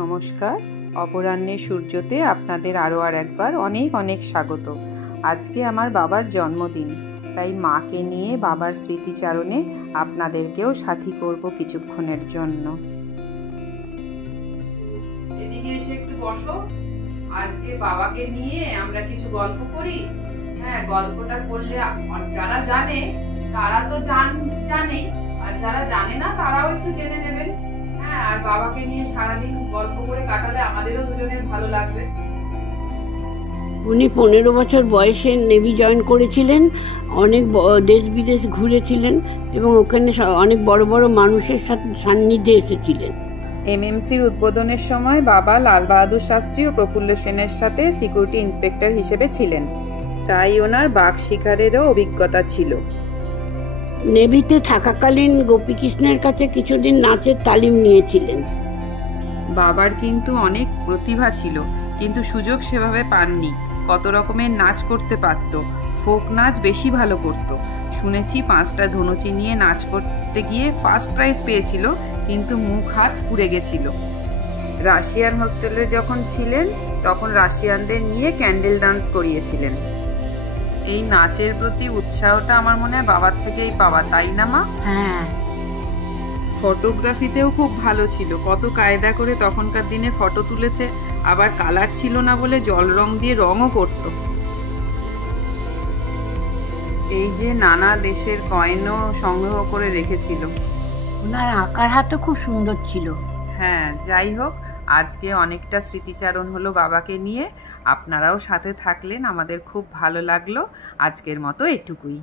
নমস্কার। অপরাহ্নের সূর্যতে আপনাদের আরও একবার অনেক অনেক স্বাগত। আজকে আমার বাবার জন্মদিন, তাই মাকে নিয়ে বাবার স্মৃতিচারণে আপনাদেরকেও সাথী করব কিছুক্ষণের জন্য। এদিকে এসে একটু বসো। আজকে বাবাকে নিয়ে আমরা কিছু গল্প করি। হ্যাঁ, গল্পটা করলে যারা জানে তারা তো জানেই, আর যারা জানে না তারাও একটু জেনে নেবেন। হ্যাঁ, আর বাবাকে নিয়ে সারাদিন গল্প করে কাটালে আমাদেরও দুজনের ভালো লাগবে। উনি 15 বছর বয়সে নেভি জয়েন করেছিলেন, অনেক দেশ বিদেশ ঘুরেছিলেন এবং ওখানে অনেক বড় বড় মানুষের সাথে সান্নিধ্যে এসেছিলেন। এমএমসির উদ্বোধনের সময় বাবা লাল বাহাদুর শাস্ত্রী ও প্রফুল্ল সেনের সাথে সিকিউরিটি ইন্সপেক্টর হিসেবে ছিলেন, তাই ওনার বাঘ শিকারেরও অভিজ্ঞতা ছিল। নেভিতে থাকাকালীন গোপীকৃষ্ণের কাছে কিছুদিন নাচের তালিম নিয়েছিলেন। বাবার কিন্তু অনেক প্রতিভা ছিল, কিন্তু সুযোগ সেভাবে পাননি। কত রকমের নাচ করতে পারত, ফোক নাচ বেশি ভালো করত। শুনেছি 5টা ধনুচি নিয়ে নাচ করতে গিয়ে ফার্স্ট প্রাইজ পেয়েছিল, কিন্তু মুখ হাত পুড়ে গেছিল। রাশিয়ান হোস্টেলে যখন ছিলেন তখন রাশিয়ানদের নিয়ে ক্যান্ডেল ডান্স করিয়েছিলেন। এই নাচের প্রতি উৎসাহটা আমার মনে হয় বাবার থেকেই পাওয়া, তাই না মা? হ্যাঁ। ফটোগ্রাফিতেও খুব ভালো ছিল, কত কায়দা করে তখনকার দিনে ফটো তুলেছে। আবার কালার ছিল না বলে জল রং দিয়ে রঙও করত। এই যে নানা দেশের কয়েনও সংগ্রহ করে রেখেছিল। ওনার আঁকার হাতও খুব সুন্দর ছিল। হ্যাঁ, যাই হোক, আজকে অনেকটা স্মৃতিচারণ হলো বাবাকে নিয়ে। আপনারাও সাথে থাকলেন, আমাদের খুব ভালো লাগলো। আজকের মতো এটুকুই।